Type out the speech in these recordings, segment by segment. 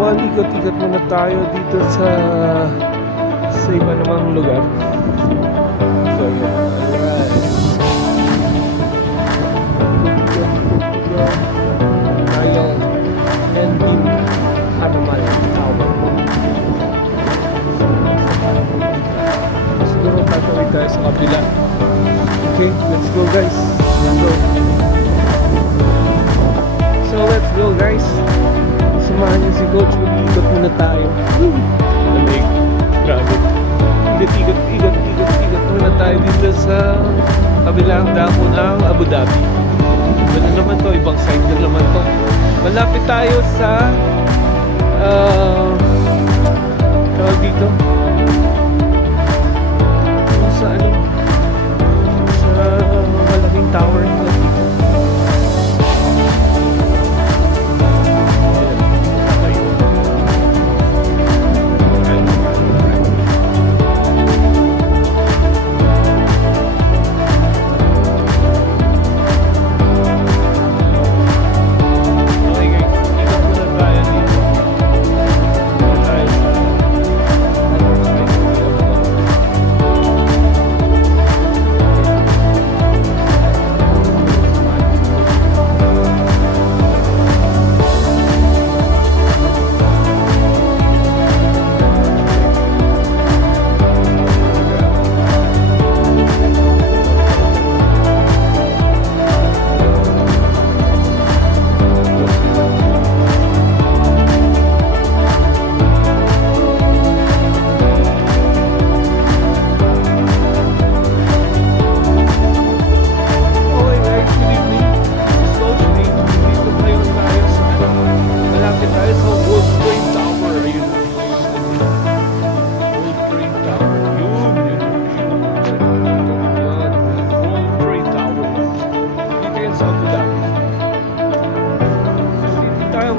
one, ikot-ikot muna tayo dito sa iba namang lugar. So, yun. Alright. Tayo Ending Harmal Tower. Siguro tatawid tayo sa kabila. Okay, let's go guys. Let's go. So let's go guys. Samahan niyo si Coach. Mag-ikot muna tayo. Lamig. Grabe. Ikot muna tayo dito sa kabilang dako ng Abu Dhabi. Ano naman to? Ibang side na naman to. Malapit tayo sa tawag dito sa ano, sa malaking tower ito.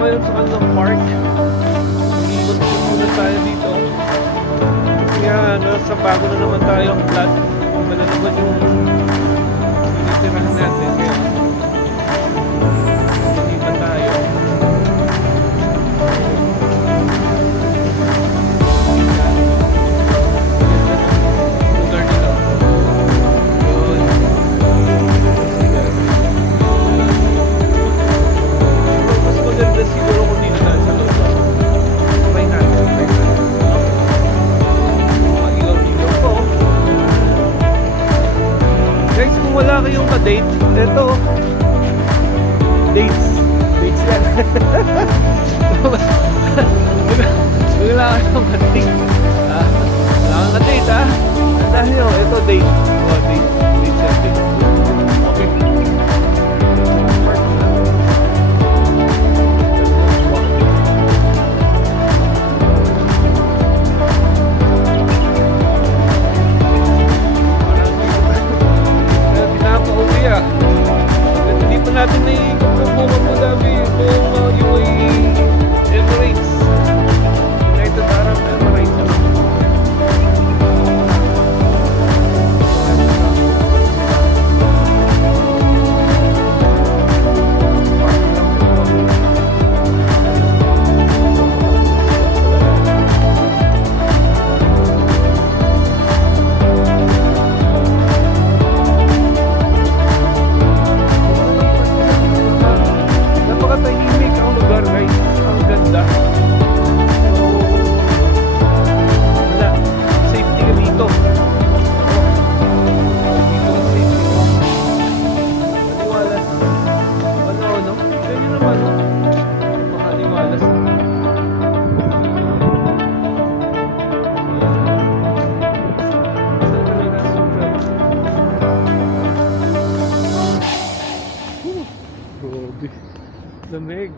Ngayon sa kanilang park, ikot-ikot muna tayo dito. Kaya nasa bago na naman tayong flat. Iba na naman yung tinitirahan natin. Kaya hindi pa tayo. Lugar nila. Mas maganda siguro kung dito tayo sa loob. Try natin. Mga ilaw-ilaw po. Guys, kung wala kayong ka-date, eto, dates yan. Kung wala kayong ka-date, wala kang ka-date, ha? Tandaan nyo, eto, date. Dates yan, date. Okay. Hindi pa natin naiikot ng buong Abu Dhabi, buong UAE, Emirates, United Arab Emirates. Napakatahimik ang lugar guys, ang ganda. So, wala, safety ka dito. Dito ang safety ko. Maliwalas. Ano? Ganyan naman, no? Makaliwalas. Lamig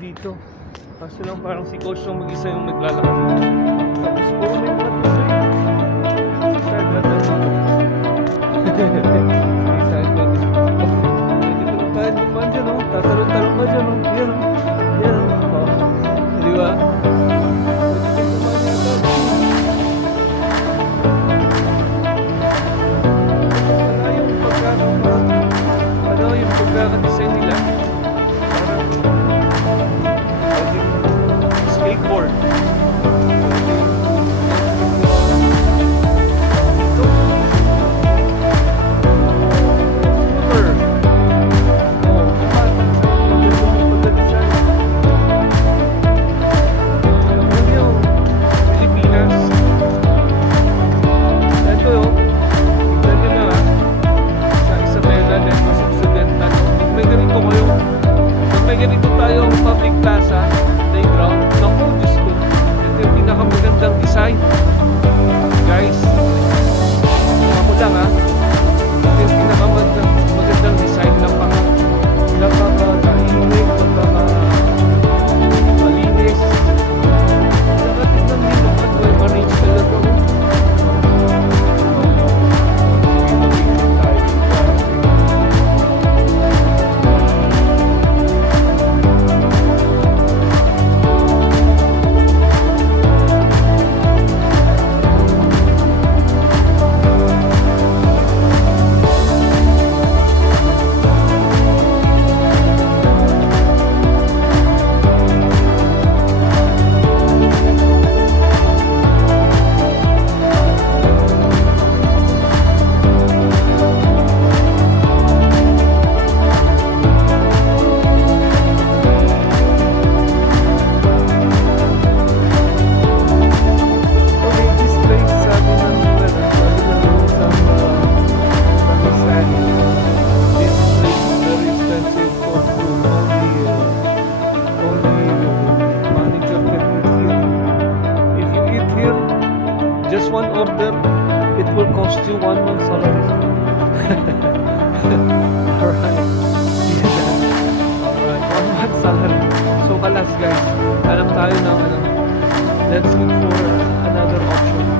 dito. Kaso lang parang si Coach lang mag-isa yung naglalakad dito. Tapos puro may mga tubig. Hindi tayo pwede. Pwede pa naman dyan, oh. Tatalon-talon ka dyan, oh. Yan, oh. Yan, oh. Di ba? Wala yung pagkaka-design nila. Parang pwede it will cost you 1 month salary. Alright. Alright, 1 month salary. So kalas guys, hanap tayo ng let's look for another option.